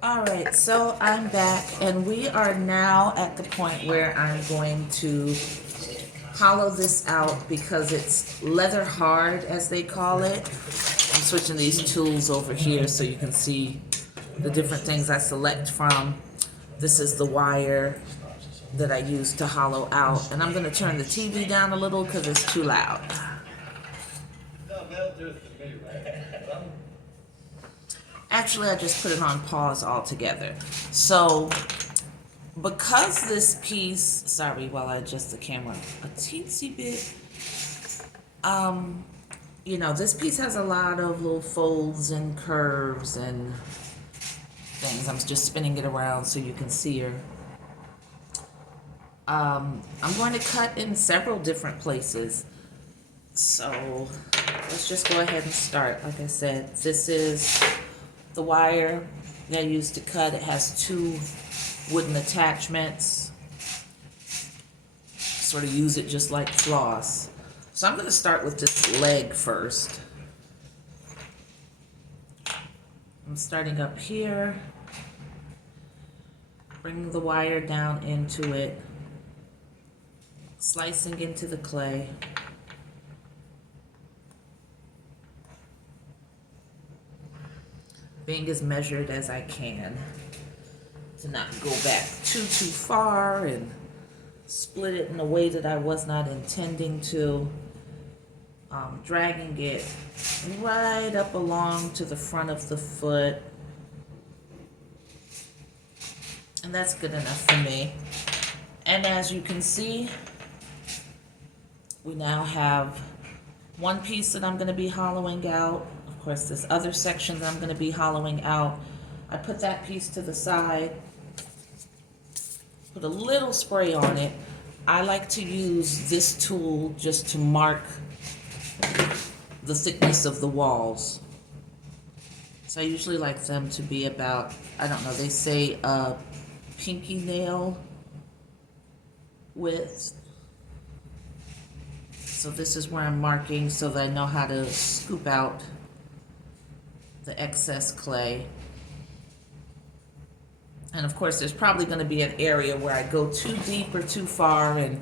All right, so I'm back, and we are now at the point where I'm going to hollow this out because it's leather hard, as they call it. I'm switching these tools over here so you can see the different things I select from. This is the wire that I use to hollow out, and I'm going to turn the TV down a little because it's too loud. Actually, I just put it on pause altogether. So, because this piece, sorry, while I adjust the camera a teensy bit, this piece has a lot of little folds and curves and things. I'm just spinning it around so you can see her. I'm going to cut in several different places. So let's just go ahead and start. Like I said, this is the wire that I used to cut. It has two wooden attachments. Sort of use it just like floss. So I'm going to start with this leg first. I'm starting up here, bringing the wire down into it, slicing into the clay. Being as measured as I can to not go back too far and split it in a way that I was not intending to. Dragging it right up along to the front of the foot. And that's good enough for me. And as you can see, we now have one piece that I'm going to be hollowing out. Of course, this other section that I'm going to be hollowing out. I put that piece to the side, put a little spray on it. I like to use this tool just to mark the thickness of the walls. So I usually like them to be about, I don't know, they say a pinky nail width. So this is where I'm marking so that I know how to scoop out the excess clay. And of course, there's probably going to be an area where I go too deep or too far, and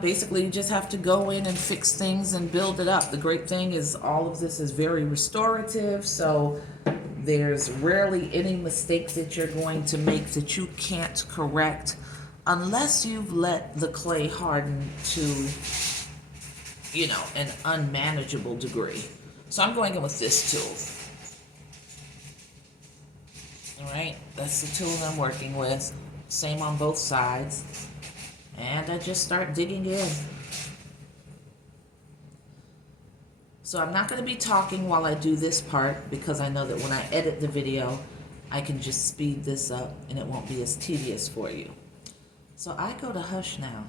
basically you just have to go in and fix things and build it up. The great thing is all of this is very restorative, so there's rarely any mistake that you're going to make that you can't correct unless you've let the clay harden to, an unmanageable degree. So I'm going in with this tool. All right, that's the tool I'm working with. Same on both sides. And I just start digging in. So I'm not going to be talking while I do this part because I know that when I edit the video, I can just speed this up and it won't be as tedious for you. So I go to hush now.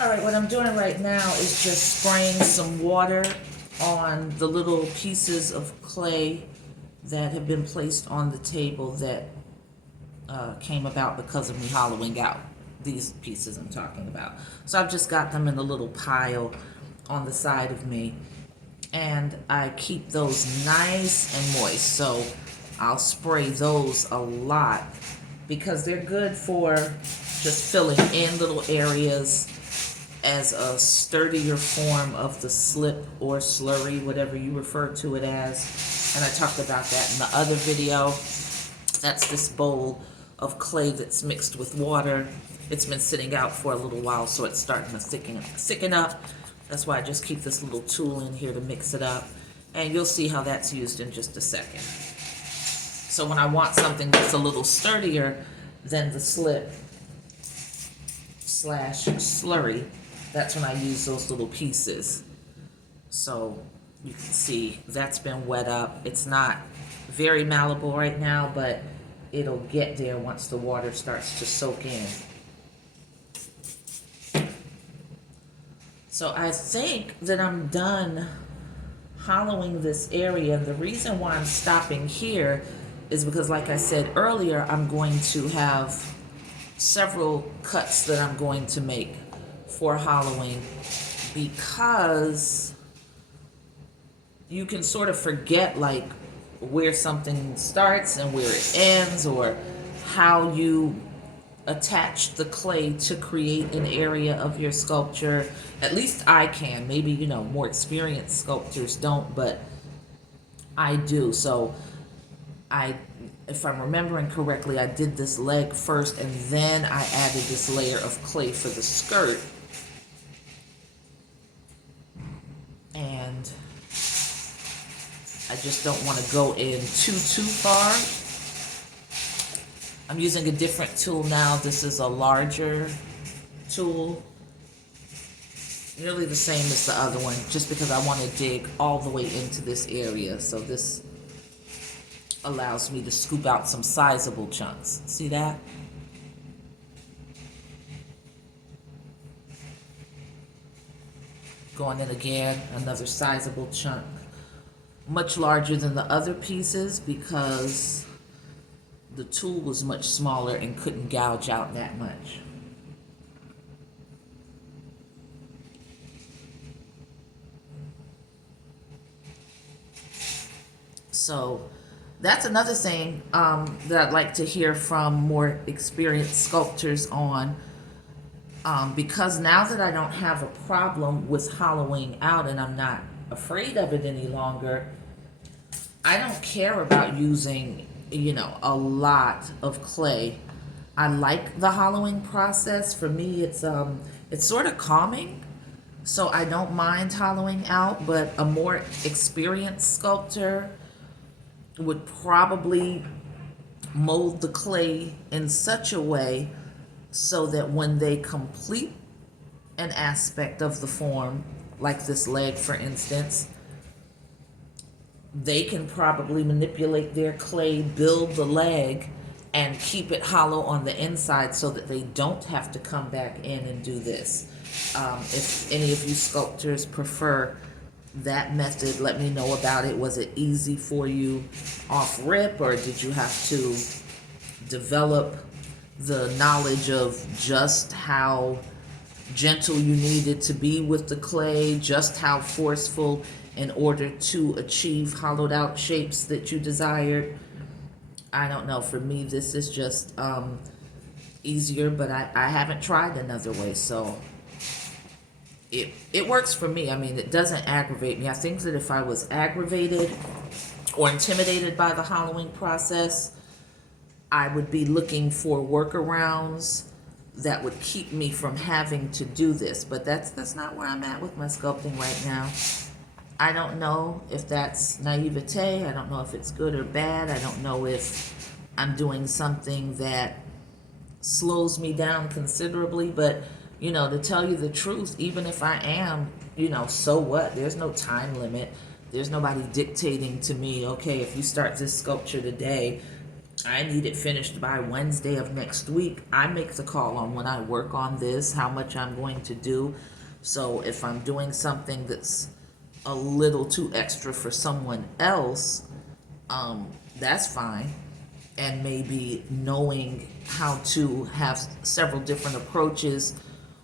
All right, what I'm doing right now is just spraying some water on the little pieces of clay that have been placed on the table that came about because of me hollowing out these pieces I'm talking about. So I've just got them in a little pile on the side of me, and I keep those nice and moist. So I'll spray those a lot because they're good for just filling in little areas as a sturdier form of the slip or slurry, whatever you refer to it as. And I talked about that in the other video. That's this bowl of clay that's mixed with water. It's been sitting out for a little while, so it's starting to thicken up. That's why I just keep this little tool in here to mix it up. And you'll see how that's used in just a second. So when I want something that's a little sturdier than the slip slash slurry, that's when I use those little pieces. So you can see that's been wet up. It's not very malleable right now, but it'll get there once the water starts to soak in. So I think that I'm done hollowing this area. The reason why I'm stopping here is because, like I said earlier, I'm going to have several cuts that I'm going to make for hollowing, because you can sort of forget like where something starts and where it ends, or how you attach the clay to create an area of your sculpture. At least I can. Maybe, you know, more experienced sculptors don't, but I do. So if I'm remembering correctly, I did this leg first, and then I added this layer of clay for the skirt. And I just don't want to go in too far. I'm using a different tool now. This is a larger tool, nearly the same as the other one, just because I want to dig all the way into this area. So this allows me to scoop out some sizable chunks. See that? Going in again, another sizable chunk. Much larger than the other pieces because the tool was much smaller and couldn't gouge out that much. So that's another thing that I'd like to hear from more experienced sculptors on. Because now that I don't have a problem with hollowing out and I'm not afraid of it any longer, I don't care about using, you know, a lot of clay. I like the hollowing process. For me, it's sort of calming, so I don't mind hollowing out. But a more experienced sculptor would probably mold the clay in such a way so that when they complete an aspect of the form, like this leg for instance, they can probably manipulate their clay, build the leg, and keep it hollow on the inside so that they don't have to come back in and do this. If any of you sculptors prefer that method, let me know about it. Was it easy for you off rip, or did you have to develop the knowledge of just how gentle you needed to be with the clay, just how forceful in order to achieve hollowed out shapes that you desired? I don't know. For me, this is just easier, but I haven't tried another way, so it works for me. I mean, it doesn't aggravate me. I think that if I was aggravated or intimidated by the hollowing process, I would be looking for workarounds that would keep me from having to do this. But that's not where I'm at with my sculpting right now. I don't know if that's naivete. I don't know if it's good or bad. I don't know if I'm doing something that slows me down considerably. But, you know, to tell you the truth, even if I am, you know, so what? There's no time limit. There's nobody dictating to me, okay, if you start this sculpture today, I need it finished by Wednesday of next week. I make the call on when I work on this, how much I'm going to do. So if I'm doing something that's a little too extra for someone else, that's fine. And maybe knowing how to have several different approaches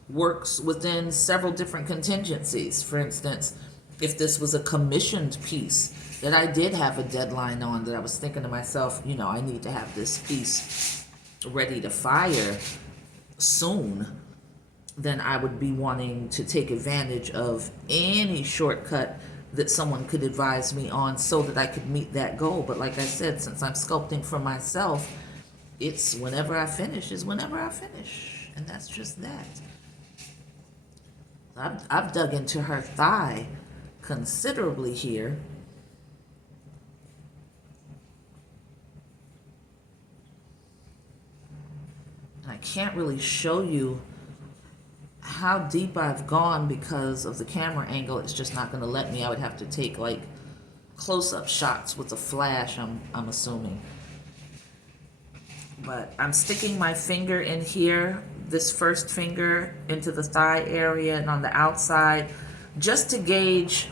works within several different contingencies. For instance, if this was a commissioned piece that I did have a deadline on, that I was thinking to myself, I need to have this piece ready to fire soon, then I would be wanting to take advantage of any shortcut that someone could advise me on so that I could meet that goal. But like I said, since I'm sculpting for myself, it's whenever I finish is whenever I finish. And that's just that. I've dug into her thigh considerably here. And I can't really show you how deep I've gone because of the camera angle. It's just not going to let me. I would have to take like close-up shots with a flash, I'm assuming. But I'm sticking my finger in here, this first finger, into the thigh area and on the outside, just to gauge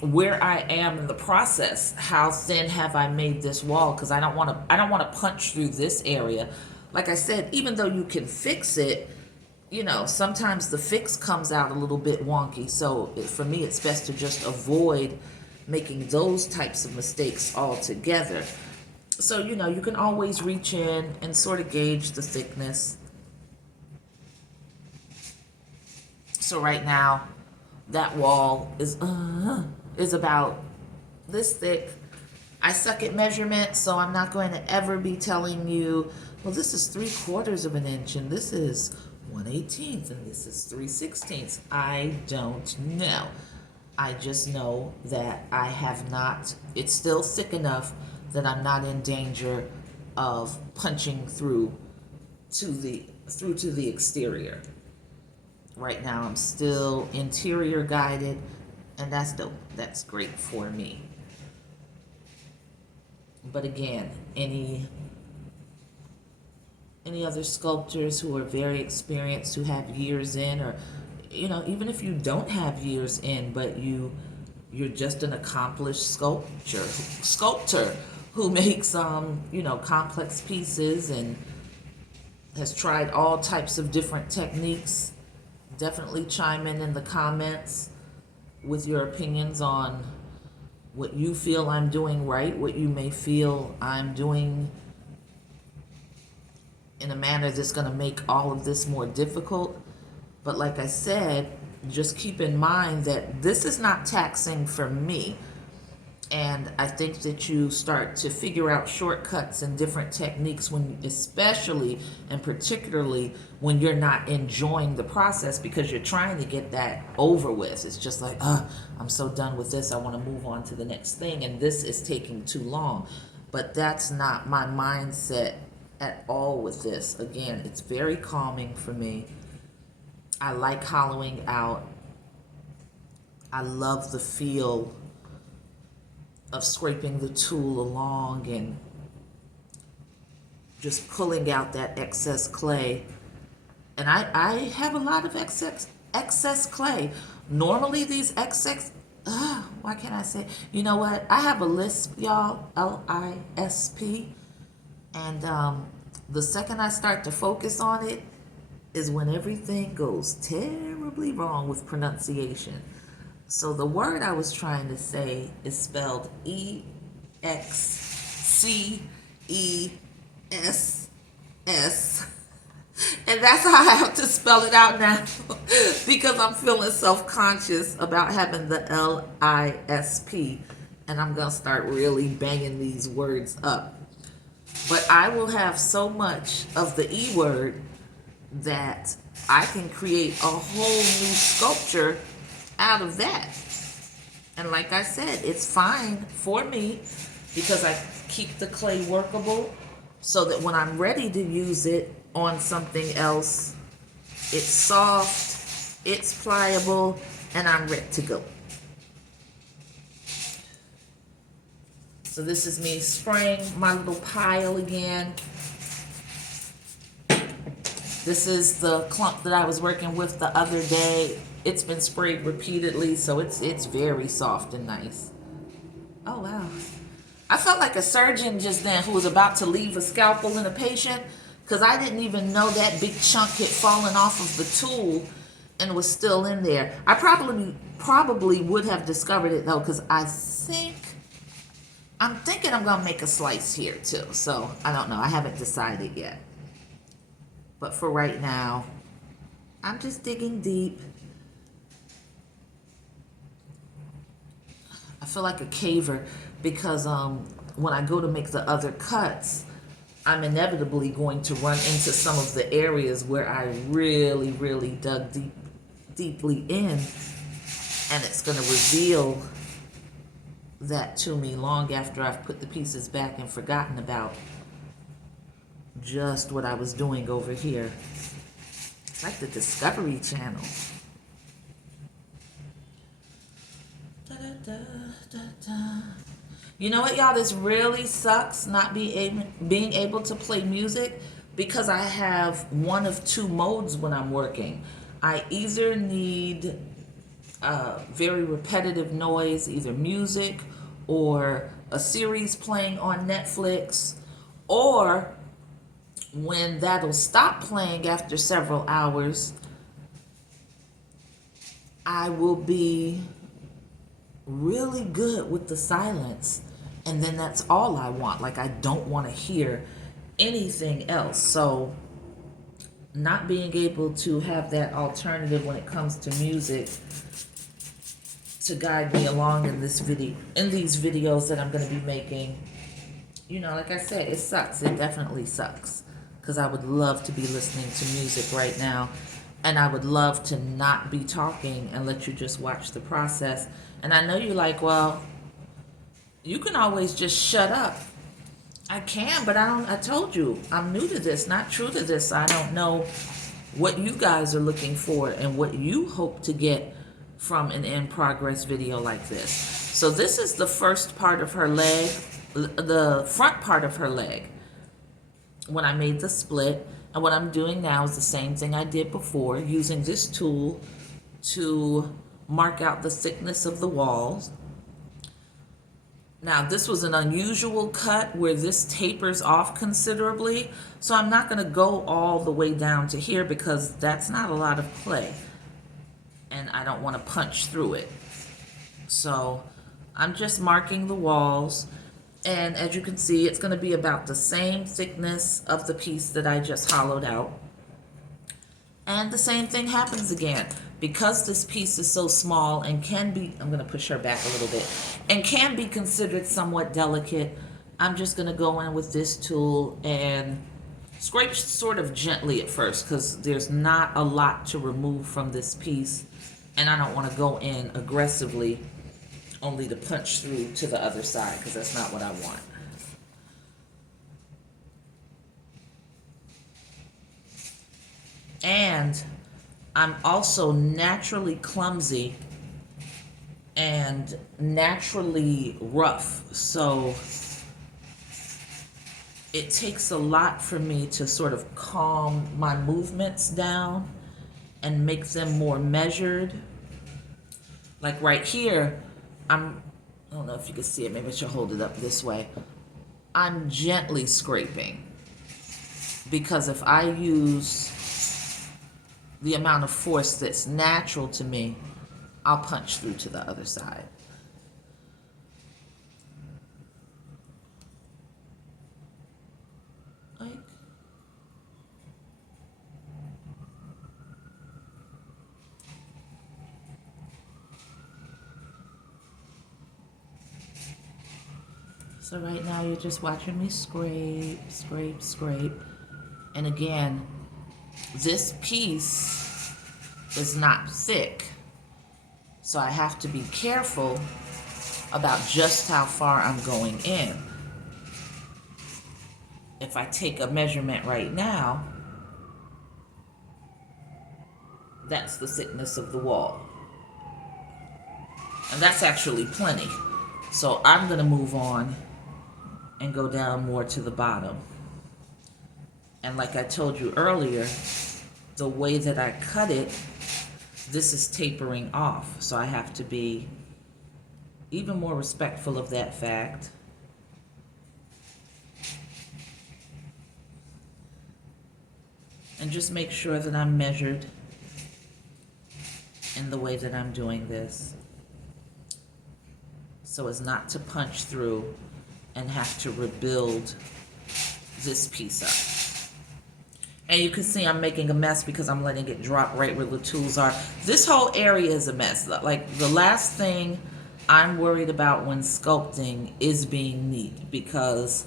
where I am in the process. How thin have I made this wall? Because I don't want to punch through this area. Like I said, even though you can fix it, sometimes the fix comes out a little bit wonky. So for me, it's best to just avoid making those types of mistakes altogether. So, you can always reach in and sort of gauge the thickness. So right now, that wall is about this thick. I suck at measurement, so I'm not going to ever be telling you, well, this is 3/4 of an inch, and this is 1/18, and this is 3/16. I don't know. I just know that I have not, it's still thick enough that I'm not in danger of punching through to the exterior. Right now I'm still interior guided, and that's dope. That's great for me. But again, any other sculptors who are very experienced, who have years in, or even if you don't have years in, but you're just an accomplished sculptor who makes complex pieces and has tried all types of different techniques, definitely chime in the comments with your opinions on what you feel I'm doing right, what you may feel I'm doing in a manner that's going to make all of this more difficult. But like I said, just keep in mind that this is not taxing for me. And I think that you start to figure out shortcuts and different techniques especially and particularly when you're not enjoying the process, because you're trying to get that over with. It's just like, I'm so done with this. I want to move on to the next thing, and this is taking too long. But that's not my mindset at all with this. Again, it's very calming for me. I like hollowing out. I love the feel of scraping the tool along and just pulling out that excess clay. And I have a lot of excess clay. Normally these why can't I say? You know what? I have a lisp, y'all, L-I-S-P. And the second I start to focus on it is when everything goes terribly wrong with pronunciation. So the word I was trying to say is spelled E-X-C-E-S-S. And that's how I have to spell it out now because I'm feeling self-conscious about having the L-I-S-P. And I'm going to start really banging these words up. But I will have so much of the E word that I can create a whole new sculpture out of that. And like I said, it's fine for me because I keep the clay workable so that when I'm ready to use it on something else, it's soft, it's pliable, and I'm ready to go. So this is me spraying my little pile again. This is the clump that I was working with the other day. It's been sprayed repeatedly, so it's very soft and nice. Oh, wow. I felt like a surgeon just then who was about to leave a scalpel in a patient, because I didn't even know that big chunk had fallen off of the tool and was still in there. I probably would have discovered it though, because I'm thinking I'm gonna make a slice here too. So I don't know. I haven't decided yet. But for right now, I'm just digging deep. I feel like a caver because when I go to make the other cuts, I'm inevitably going to run into some of the areas where I really, really dug deeply in, and it's going to reveal that to me long after I've put the pieces back and forgotten about just what I was doing over here. It's like the Discovery Channel. Da, da, da, da, da. You know what, y'all? This really sucks not being able to play music, because I have one of two modes when I'm working. I either need very repetitive noise, either music or a series playing on Netflix, or when that'll stop playing after several hours, I will be really good with the silence, and then that's all I want. Like, I don't want to hear anything else. So not being able to have that alternative when it comes to music to guide me along in these videos that I'm going to be making, you know, like I said, it sucks. It definitely sucks, because I would love to be listening to music right now, and I would love to not be talking and let you just watch the process. And I know you're like, well, you can always just shut up. I can, but I told you, I'm new to this, not true to this. I don't know what you guys are looking for and what you hope to get from an in-progress video like this. So this is the first part of her leg, the front part of her leg, when I made the split. And what I'm doing now is the same thing I did before, using this tool to mark out the thickness of the walls. Now, this was an unusual cut where this tapers off considerably, so I'm not going to go all the way down to here because that's not a lot of clay, and I don't want to punch through it. So I'm just marking the walls, and as you can see, it's going to be about the same thickness of the piece that I just hollowed out. And the same thing happens again. Because this piece is so small and can be, I'm going to push her back a little bit, and can be considered somewhat delicate, I'm just going to go in with this tool and scrape sort of gently at first, because there's not a lot to remove from this piece, and I don't want to go in aggressively only to punch through to the other side, because that's not what I want. And I'm also naturally clumsy and naturally rough, so it takes a lot for me to sort of calm my movements down and make them more measured. Like right here, I don't know if you can see it, maybe I should hold it up this way. I'm gently scraping, because if I use the amount of force that's natural to me, I'll punch through to the other side. Like, so right now you're just watching me scrape, scrape, scrape. And again, this piece is not thick, so I have to be careful about just how far I'm going in. If I take a measurement right now, that's the thickness of the wall. And that's actually plenty. So I'm going to move on and go down more to the bottom. And like I told you earlier, the way that I cut it, this is tapering off. So I have to be even more respectful of that fact. And just make sure that I'm measured in the way that I'm doing this, so as not to punch through and have to rebuild this piece up. And you can see I'm making a mess because I'm letting it drop right where the tools are. This whole area is a mess. Like, the last thing I'm worried about when sculpting is being neat, because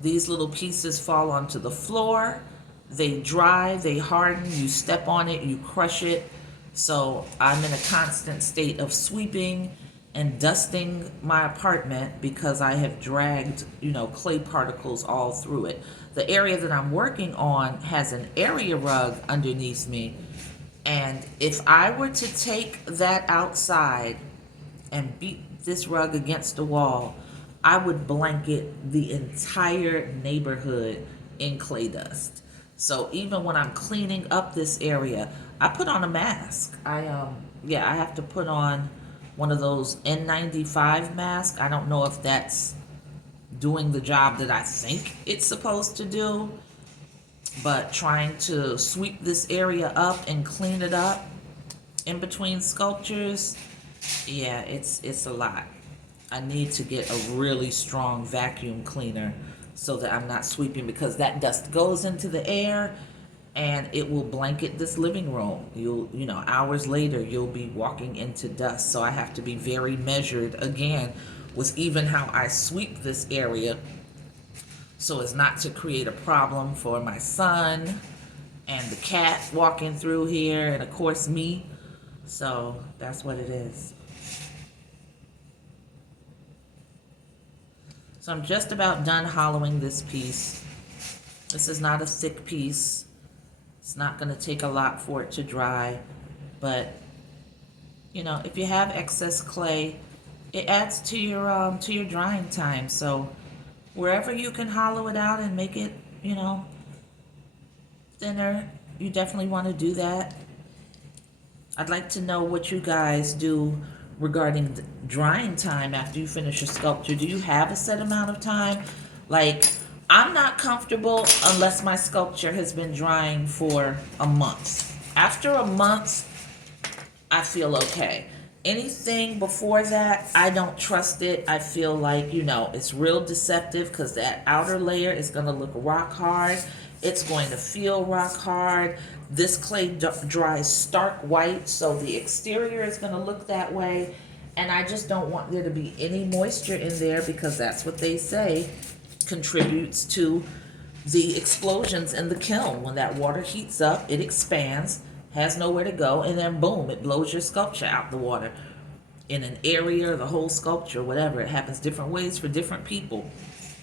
these little pieces fall onto the floor, they dry, they harden, you step on it, you crush it. So I'm in a constant state of sweeping and dusting my apartment because I have dragged, clay particles all through it. The area that I'm working on has an area rug underneath me. And if I were to take that outside and beat this rug against the wall, I would blanket the entire neighborhood in clay dust. So even when I'm cleaning up this area, I put on a mask. I have to put on one of those N95 masks. I don't know if that's doing the job that I think it's supposed to do, but trying to sweep this area up and clean it up in between sculptures, yeah, it's a lot. I need to get a really strong vacuum cleaner so that I'm not sweeping, because that dust goes into the air and it will blanket this living room. Hours later, you'll be walking into dust. So I have to be very measured again with even how I sweep this area, so as not to create a problem for my son and the cat walking through here, and of course me. So that's what it is. So I'm just about done hollowing this piece. This is not a thick piece. It's not going to take a lot for it to dry, but if you have excess clay, it adds to your drying time. So wherever you can hollow it out and make it, thinner, you definitely want to do that. I'd like to know what you guys do regarding drying time after you finish your sculpture. Do you have a set amount of time? Like, I'm not comfortable unless my sculpture has been drying for a month. After a month, I feel okay. Anything before that, I don't trust it. I feel like, it's real deceptive, because that outer layer is going to look rock hard. It's going to feel rock hard. This clay dries stark white, so the exterior is going to look that way. And I just don't want there to be any moisture in there, because that's what they say contributes to the explosions in the kiln. When that water heats up, it expands, has nowhere to go, and then boom, it blows your sculpture out the water. In an area or the whole sculpture, whatever. It happens different ways for different people.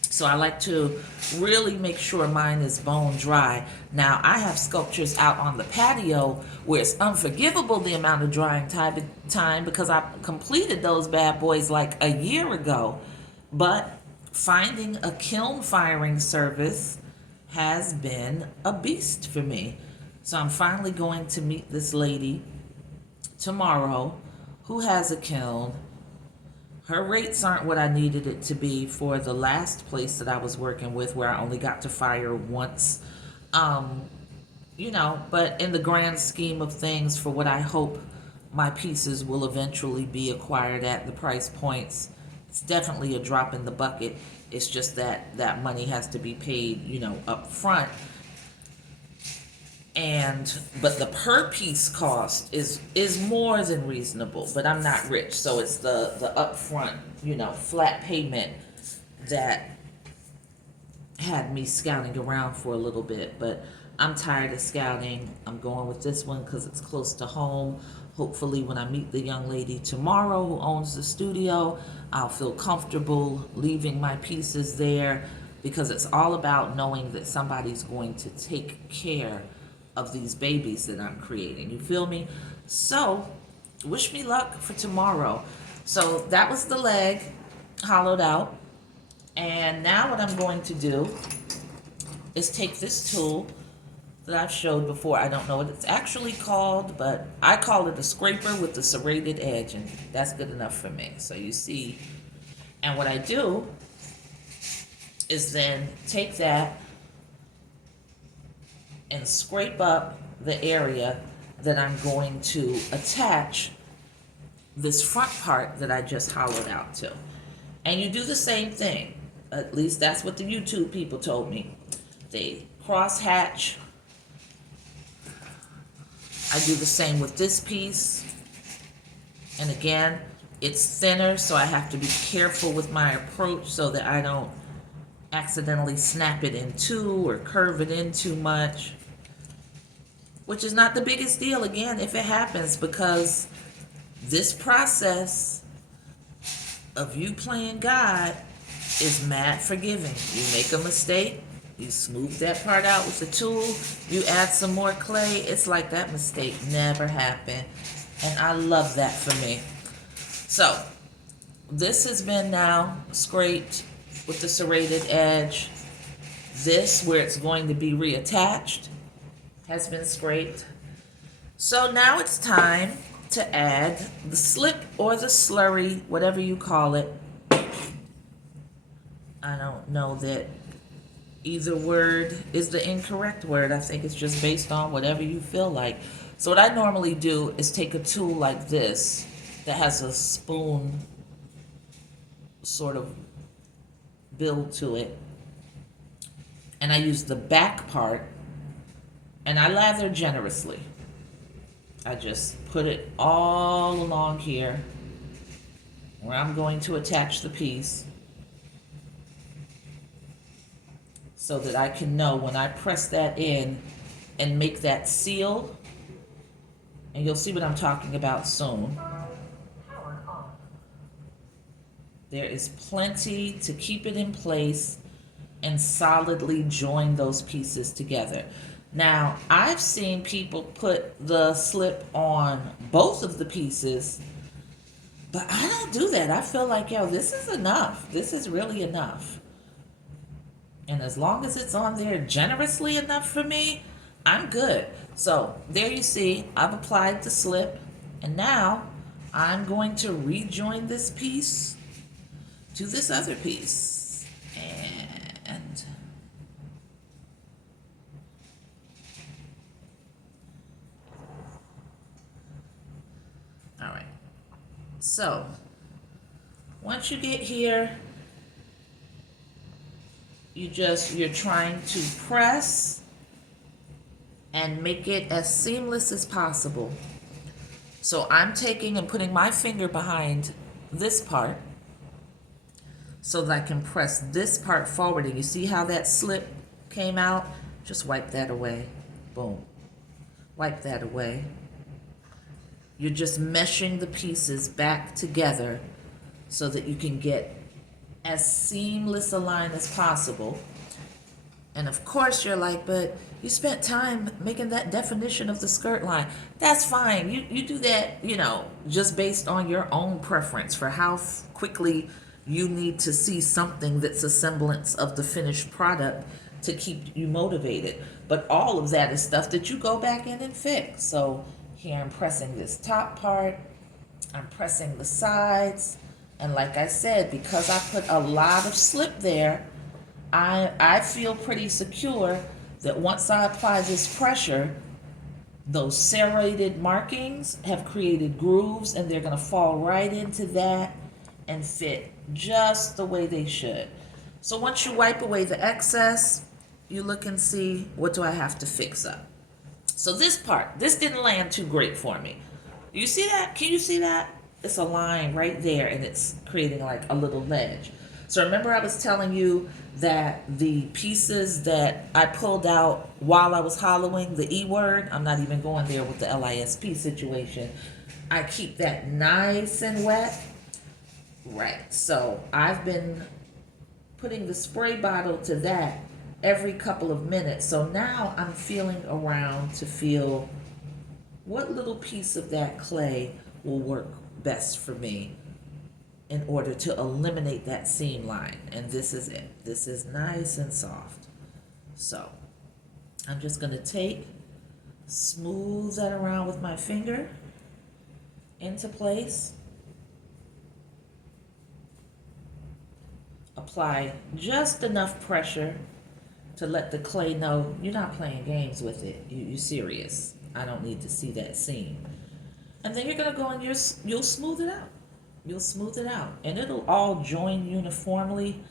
So I like to really make sure mine is bone dry. Now, I have sculptures out on the patio where it's unforgivable the amount of drying time, because I completed those bad boys like a year ago. But finding a kiln firing service has been a beast for me. So I'm finally going to meet this lady tomorrow who has a kiln. Her rates aren't what I needed it to be for the last place that I was working with, where I only got to fire once. But in the grand scheme of things, for what I hope my pieces will eventually be acquired at, the price points, it's definitely a drop in the bucket. It's just that that money has to be paid, up front. But the per piece cost is more than reasonable, but I'm not rich, so it's the upfront, flat payment that had me scouting around for a little bit. But I'm tired of scouting. I'm going with this one because it's close to home. Hopefully when I meet the young lady tomorrow who owns the studio, I'll feel comfortable leaving my pieces there, because it's all about knowing that somebody's going to take care of these babies that I'm creating. You feel me? So wish me luck for tomorrow. So that was the leg hollowed out, And now what I'm going to do is take this tool that I've showed before. I don't know what it's actually called, but I call it a scraper with the serrated edge, and that's good enough for me. So you see, and what I do is then take that and scrape up the area that I'm going to attach this front part that I just hollowed out to. And you do the same thing. At least that's what the YouTube people told me. They cross hatch. I do the same with this piece. And again, it's thinner, so I have to be careful with my approach so that I don't accidentally snap it in two or curve it in too much. Which is not the biggest deal, again, if it happens, because this process of you playing God is mad forgiving. You make a mistake, you smooth that part out with the tool, you add some more clay, it's like that mistake never happened. And I love that for me. So, this has been now scraped with the serrated edge. This, where it's going to be reattached, has been scraped. So now it's time to add the slip or the slurry, whatever you call it. I don't know that either word is the incorrect word. I think it's just based on whatever you feel like. So what I normally do is take a tool like this that has a spoon sort of build to it, and I use the back part, and I lather generously. I just put it all along here where I'm going to attach the piece, so that I can know when I press that in and make that seal, and you'll see what I'm talking about soon. There is plenty to keep it in place and solidly join those pieces together. Now, I've seen people put the slip on both of the pieces, but I don't do that. I feel like, yo, this is enough. This is really enough. And as long as it's on there generously enough for me, I'm good. So there you see, I've applied the slip, and now I'm going to rejoin this piece to this other piece. And all right. So once you get here, you're trying to press and make it as seamless as possible. So I'm taking and putting my finger behind this part so that I can press this part forward. And you see how that slip came out? Just wipe that away. Boom. Wipe that away. You're just meshing the pieces back together so that you can get as seamless a line as possible. And of course you're like, but you spent time making that definition of the skirt line. That's fine. You do that, just based on your own preference for how quickly you need to see something that's a semblance of the finished product to keep you motivated. But all of that is stuff that you go back in and fix. So here I'm pressing this top part, I'm pressing the sides, and like I said, because I put a lot of slip there, I feel pretty secure that once I apply this pressure, those serrated markings have created grooves, and they're going to fall right into that and fit just the way they should. So once you wipe away the excess, you look and see, what do I have to fix up? So this didn't land too great for me. You see that? Can you see that? It's a line right there, and it's creating like a little ledge. So remember I was telling you that the pieces that I pulled out while I was hollowing, the E word, I'm not even going there with the LISP situation. I keep that nice and wet. Right, so I've been putting the spray bottle to that every couple of minutes. So now I'm feeling around to feel what little piece of that clay will work best for me. in order to eliminate that seam line. And this is it. This is nice and soft. So I'm just going to smooth that around with my finger into place. Apply just enough pressure to let the clay know you're not playing games with it. You're serious. I don't need to see that seam. And then you're going to go and you'll smooth it out. You'll smooth it out. And it'll all join uniformly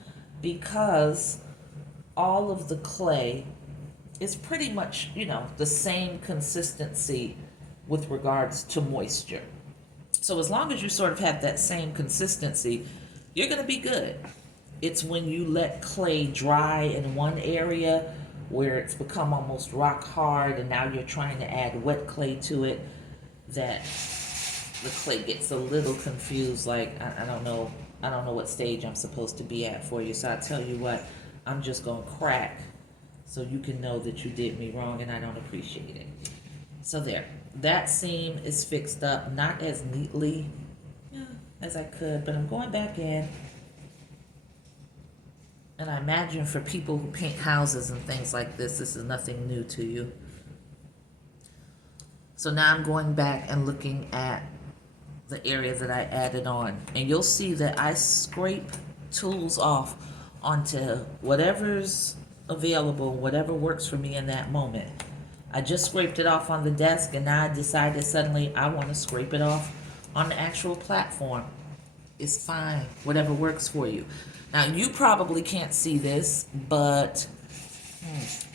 because all of the clay is pretty much, the same consistency with regards to moisture. So as long as you sort of have that same consistency, you're going to be good. It's when you let clay dry in one area where it's become almost rock hard and now you're trying to add wet clay to it that the clay gets a little confused, like, I don't know what stage I'm supposed to be at for you. So I tell you what, I'm just going to crack so you can know that you did me wrong and I don't appreciate it. So there, that seam is fixed up, not as neatly as I could, but I'm going back in. And I imagine for people who paint houses and things like this is nothing new to you. So now I'm going back and looking at the area that I added on. And you'll see that I scrape tools off onto whatever's available, whatever works for me in that moment. I just scraped it off on the desk and now I decided suddenly I want to scrape it off on the actual platform. It's fine, whatever works for you. Now you probably can't see this, but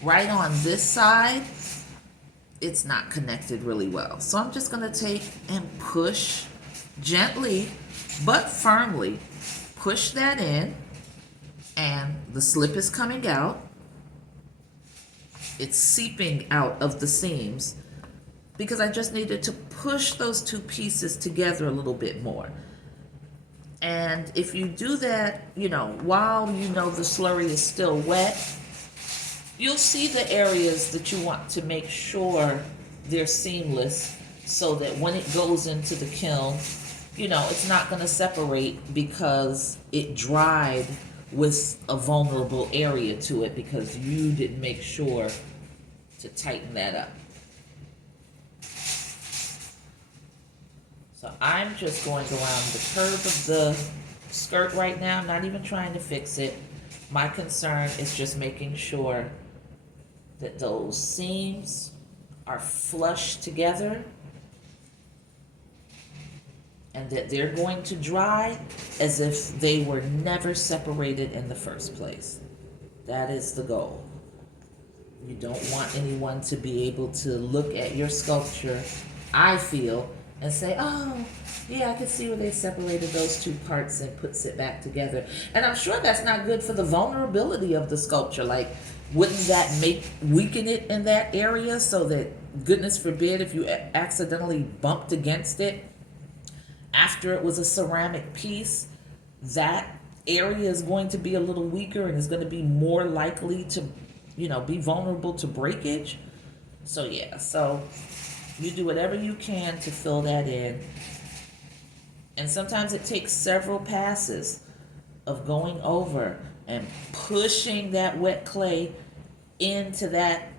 right on this side, it's not connected really well. So I'm just going to take and push gently but firmly, push that in, and the slip is coming out. It's seeping out of the seams because I just needed to push those two pieces together a little bit more. And if you do that, while the slurry is still wet, you'll see the areas that you want to make sure they're seamless so that when it goes into the kiln, it's not going to separate because it dried with a vulnerable area to it because you didn't make sure to tighten that up. So I'm just going around the curve of the skirt right now, not even trying to fix it. My concern is just making sure that those seams are flush together and that they're going to dry as if they were never separated in the first place. That is the goal. You don't want anyone to be able to look at your sculpture, I feel, and say, oh, yeah, I can see where they separated those two parts and puts it back together. And I'm sure that's not good for the vulnerability of the sculpture. Like, wouldn't that weaken it in that area so that, goodness forbid, if you accidentally bumped against it after it was a ceramic piece, that area is going to be a little weaker and is going to be more likely to, be vulnerable to breakage. So yeah, so you do whatever you can to fill that in. And sometimes it takes several passes of going over and pushing that wet clay into that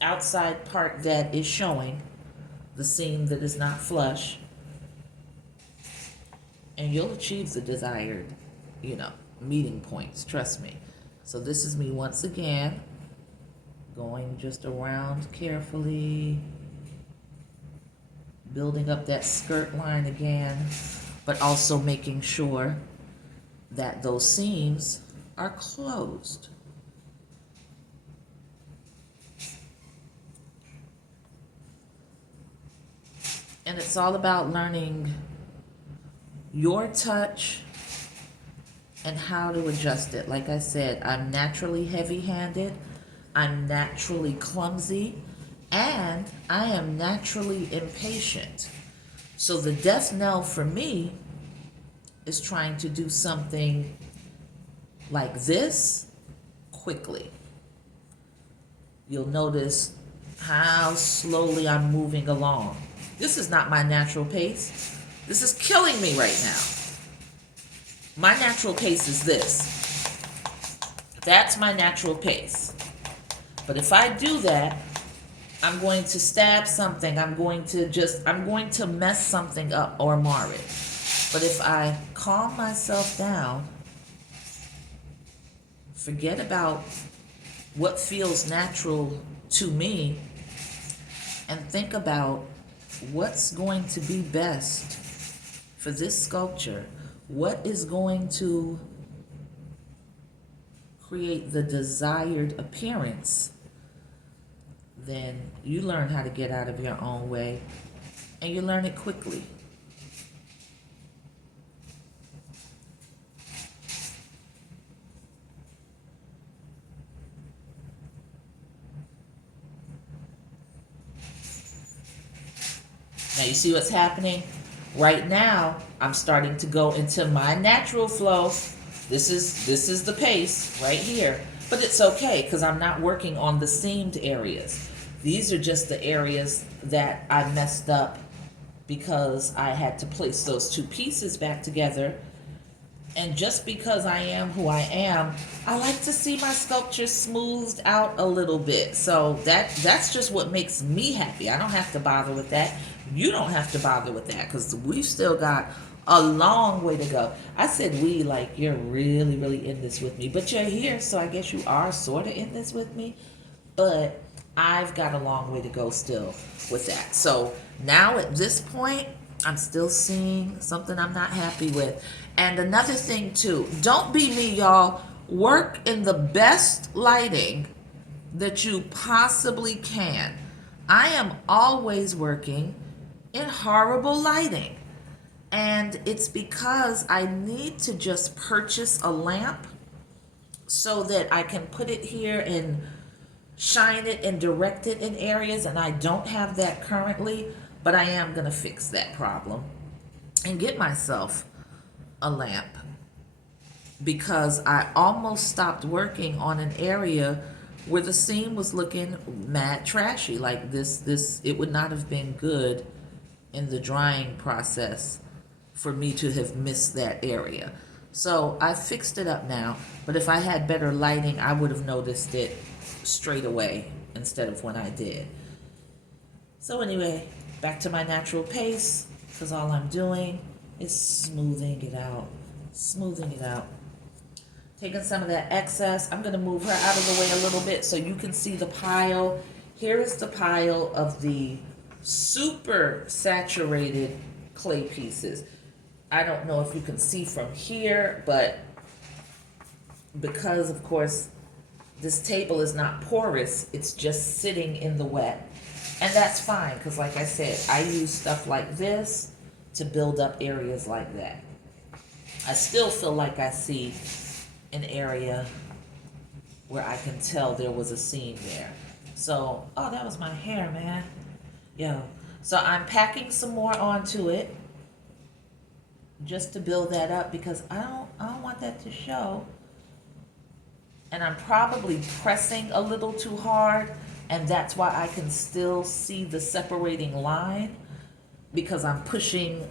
outside part that is showing, the seam that is not flush. And you'll achieve the desired, meeting points, trust me. So this is me once again, going just around carefully, building up that skirt line again, but also making sure that those seams are closed. And it's all about learning your touch and how to adjust it. Like I said, I'm naturally heavy-handed, I'm naturally clumsy, and I am naturally impatient. So the death knell for me is trying to do something like this quickly. You'll notice how slowly I'm moving along. This is not my natural pace. This is killing me right now. My natural pace is this. That's my natural pace. But if I do that, I'm going to stab something. I'm going to mess something up or mar it. But if I calm myself down, forget about what feels natural to me, and think about what's going to be best for this sculpture, what is going to create the desired appearance, then you learn how to get out of your own way, and you learn it quickly. Now you see what's happening? Right now, I'm starting to go into my natural flow. This is the pace right here. But it's okay because I'm not working on the seamed areas. These are just the areas that I messed up because I had to place those two pieces back together. And just because I am who I am, I like to see my sculpture smoothed out a little bit. So that's just what makes me happy. I don't have to bother with that. You don't have to bother with that because we've still got a long way to go. I said we like you're really, really in this with me. But you're here, so I guess you are sort of in this with me. But I've got a long way to go still with that. So now at this point, I'm still seeing something I'm not happy with. And another thing too, don't be me, y'all. Work in the best lighting that you possibly can. I am always working in horrible lighting. And it's because I need to just purchase a lamp so that I can put it here and shine it and direct it in areas, and I don't have that currently, but I am going to fix that problem and get myself a lamp because I almost stopped working on an area where the seam was looking mad trashy. Like this it would not have been good in the drying process for me to have missed that area. So I fixed it up now, but if I had better lighting, I would have noticed it straight away instead of when I did. So anyway, back to my natural pace, because all I'm doing is smoothing it out, taking some of that excess. I'm going to move her out of the way a little bit so you can see the pile. Here is the pile of the super saturated clay pieces. I don't know if you can see from here, but because of course this table is not porous, it's just sitting in the wet. And that's fine, because like I said, I use stuff like this to build up areas like that. I still feel like I see an area where I can tell there was a seam there. So, oh, that was my hair, man. Yo. So I'm packing some more onto it just to build that up because I don't want that to show. And I'm probably pressing a little too hard, and that's why I can still see the separating line, because I'm pushing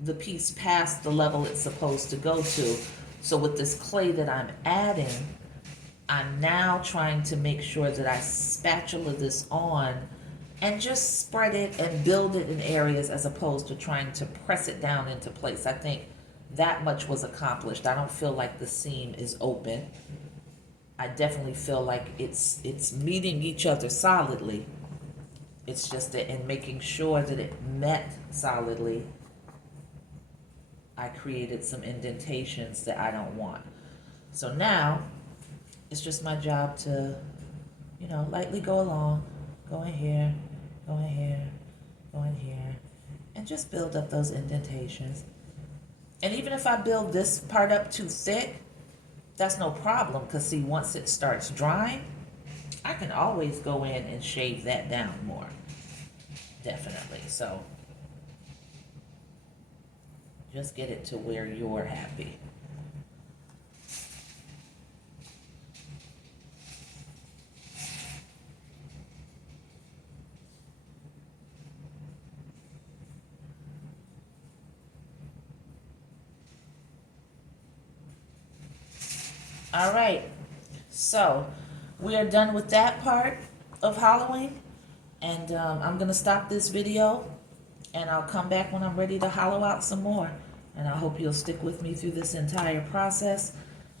the piece past the level it's supposed to go to. So with this clay that I'm adding, I'm now trying to make sure that I spatula this on and just spread it and build it in areas as opposed to trying to press it down into place. I think that much was accomplished. I don't feel like the seam is open. I definitely feel like it's meeting each other solidly. It's just that in making sure that it met solidly, I created some indentations that I don't want. So now, it's just my job to, lightly go along, go in here, go in here, go in here, and just build up those indentations. And even if I build this part up too thick, that's no problem, because see, once it starts drying, I can always go in and shave that down more. Definitely. So just get it to where you're happy. All right. So we are done with that part of Halloween. And I'm going to stop this video. And I'll come back when I'm ready to hollow out some more. And I hope you'll stick with me through this entire process.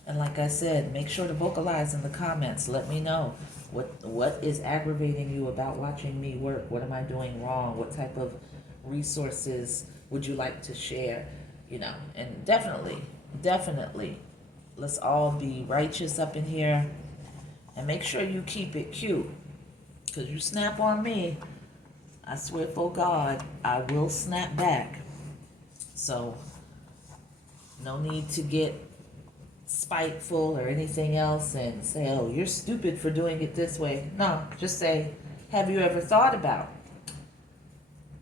And like I said, make sure to vocalize in the comments. Let me know what is aggravating you about watching me work. What am I doing wrong? What type of resources would you like to share? You know, and definitely, let's all be righteous up in here. And make sure you keep it cute. Because you snap on me, I swear for God, I will snap back. So, no need to get spiteful or anything else and say, oh, you're stupid for doing it this way. No, just say, have you ever thought about?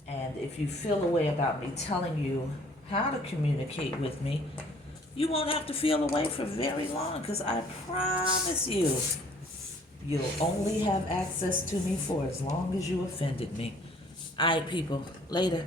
And if you feel a way about me telling you how to communicate with me, you won't have to feel away for very long, because I promise you, you'll only have access to me for as long as you offended me. All right, people, later.